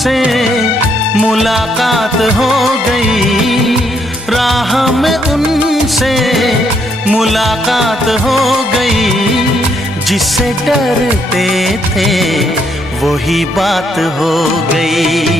उनसे मुलाकात हो गई, राह में उनसे मुलाकात हो गई। जिससे डरते थे वही बात हो गई।